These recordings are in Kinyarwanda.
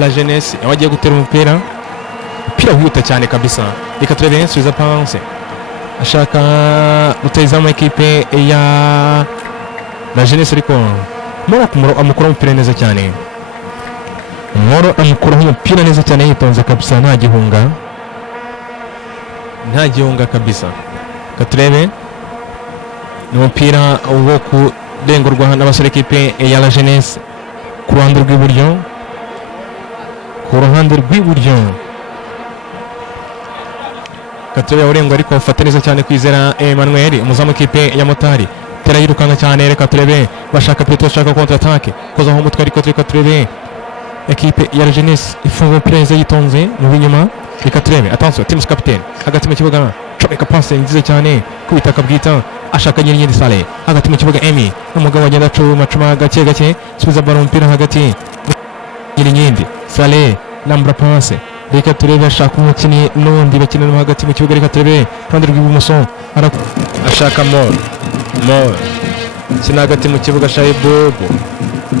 La Jeunesse aho agiye gutera umupira wihuta cyane kabisa. Reka turebe subiza Pense ashaka rutayizamu ekipe ya La Jeunesse ariko Moro amukura umupira neza cyane. Moro amukuraho umupira neza cyane yitonze kabisa, nta gihunga kabisa. Katurebe ni umupira wo kurengurwa n'abasore ekipe ya La Jeunesse ku ruhande rw'iburyo. Katurebe urengwa ariko ufata neza cyane Kwizera Emmanuel umuzamu ekipe ya Motari tera yirukanga cyane. Reka turebe bashaka Petro ashaka contre attaque kozaho umutwe ariko reka turebe ekipe ya La Jeunesse ifunga umupira neza yitonze mu binyuma. Reka turebe attention Teams capitaine hagati mu kibuga comeka passe nziza cyane kubitaka bwita ashaka Nyirinyindi Saleh hagati mu kibuga. Emi umugabo agenda acuma gake subiza ballon umupira hagati Nyirinyindi Saleh lambra passe. Reka turebe ashaka umukinnyi n'undi bakinana hagati mu kibuga. Reka turebe ruhande rw'ibumoso ashaka Mor kina hagati mu kibuga. Shaibobo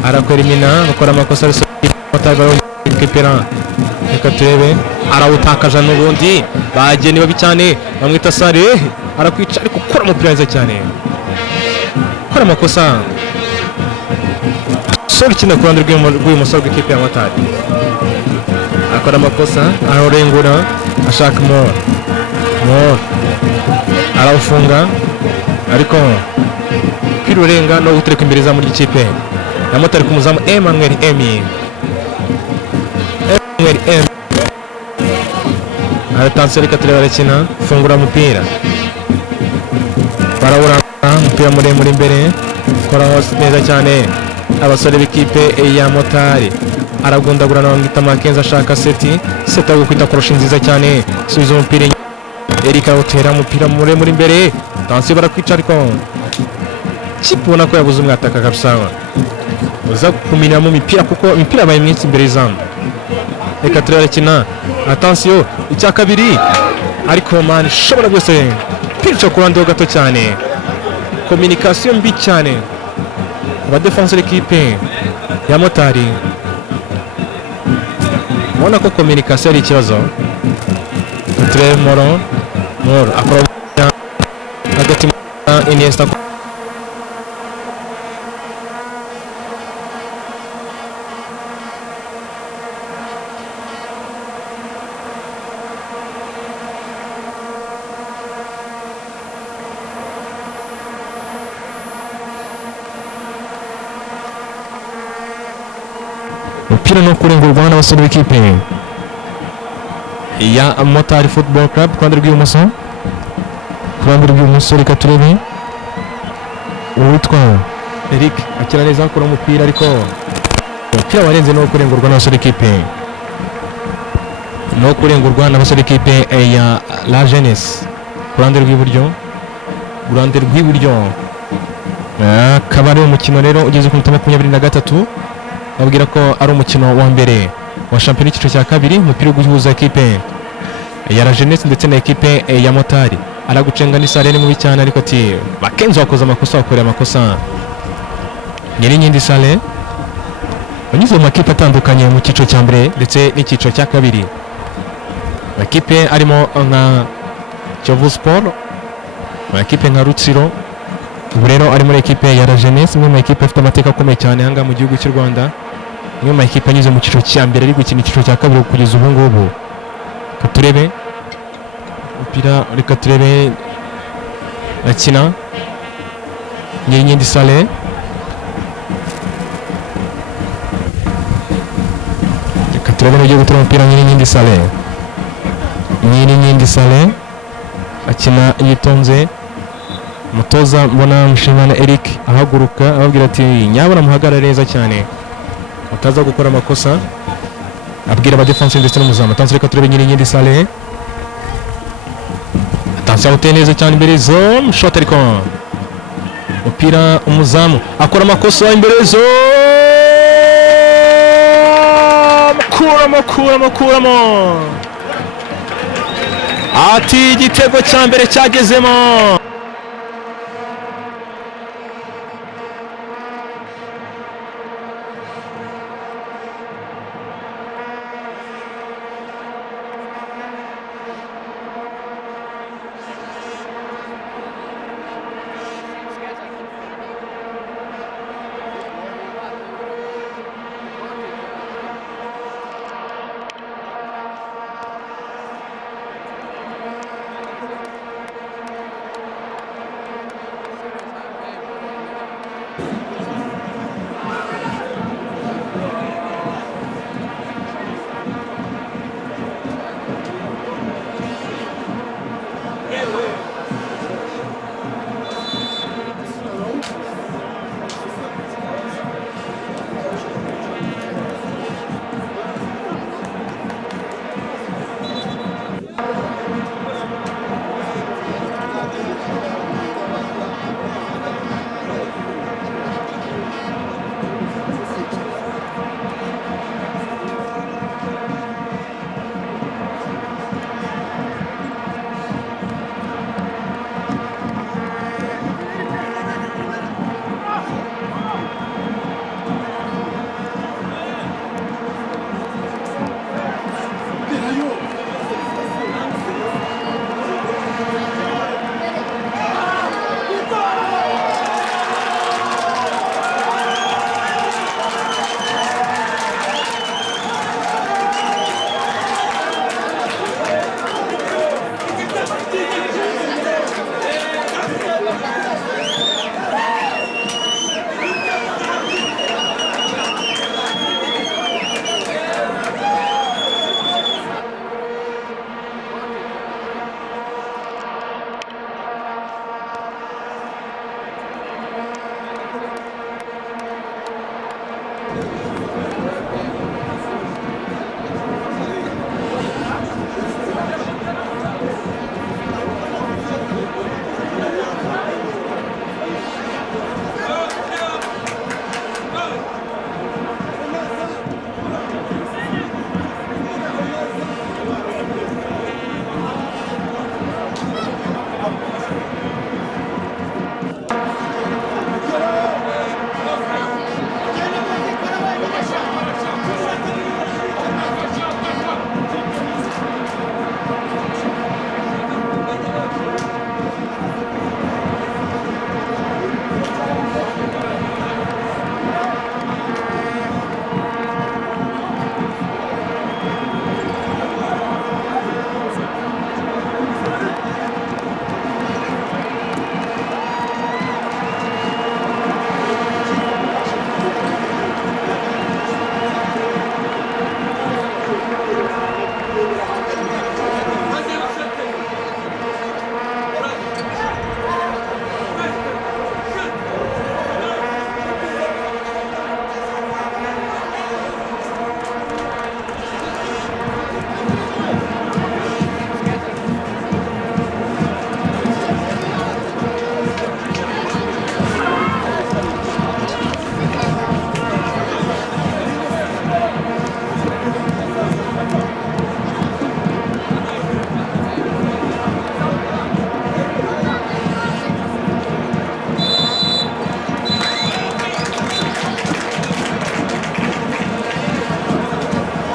arakwera imina bakora amakosa reka turebe arawutakaje n'ubundi bageni babi cyane bamwita Saleh arakwica ariko ukora umupira neza cyane ukora amakosa. Sori kina ku ruhande rw'ibumoso rw'ikipe ya Motari akora amakosa ararengura ashaka Mor arawufunga ariko kwirurenga no gutereka imbere za muri ikipe ya Motari ku muzamu Emmanuel aratanse. Reka turebe arakina fungura umupira barawura umupira muremure imbere kora hose neza cyane. Abasore b'ikipe ya Motari aragundagurana bamwita Makenzi ashaka seti ari gukwita koroshe nziza cyane subiza umupira Eric awutera umupira muremure imbere tansi barakwica ariko kibona ko yabuze umwataka kabisa uza kuminira mu mipira kuko imipira baye myinshi imbere y'izamu. Reka turebe arakina attention icya kabiri ariko man shobora byose pincho ku ruhande gato cyane communication mbi cyane aba defense l'équipe ya Motari ubona ko communication ari ikibazo. Turebe Moro akora hagati Iniesta umupira no kurengurwa n'abasore b'ikipe ya Motari Football Club ku ruhande rw'ibumoso. Reka turebe uwitwa Eric akina neza akora umupira ariko umupira warenze no kurengurwa n'abasore b'ikipe ya La Jeunesse ku ruhande rw'iburyo. Akaba ari umukino rero ugeze ku minota 23 babwira ko ari umukino wa mbere wa shampiyona icyiciro cya kabiri umupira uguhuza ekipe ya La Jeunesse ndetse na ekipe ya Motari. Aragucenga ni Saleh ni mubi cyane ariko ati Makenzi wakoze amakosa wakorera amakosa. Nyirinyindi Saleh banyuze mu makipe atandukanye mu cyiciro cya mbere ndetse n'icyiciro cya kabiri. Makipe arimo nka Kiyovu Sport, makipe nka Rutsiro, ubu rero ari muri ekipe ya La Jeunesse imwe mu makipe afite amateka akomeye cyane hanga mu gihugu cy'u Rwanda. Imwe mu makipe anyuze mu cyiciro cya mbere ari gukina icyiciro cya kabiri kugeza ubu ngubu. Katurebe umupira reka turebe akina Nyirinyindi Saleh reka turebe n'ugiye gutera umupira Nyirinyindi Saleh akina yitonze. Umutoza mbona Mushimana Eric ahaguruka ababwira ati nyabura muhagarare neza cyane mutaza gukora amakosa, abwira aba defense ndetse n'umuzamu. Attention reka turebe Nyirinyindi Saleh, attention uteye neza cyane imbere zone shot ariko umupira umuzamu akora amakosa imbere zone kuramo ati igitego cya mbere cyagezemo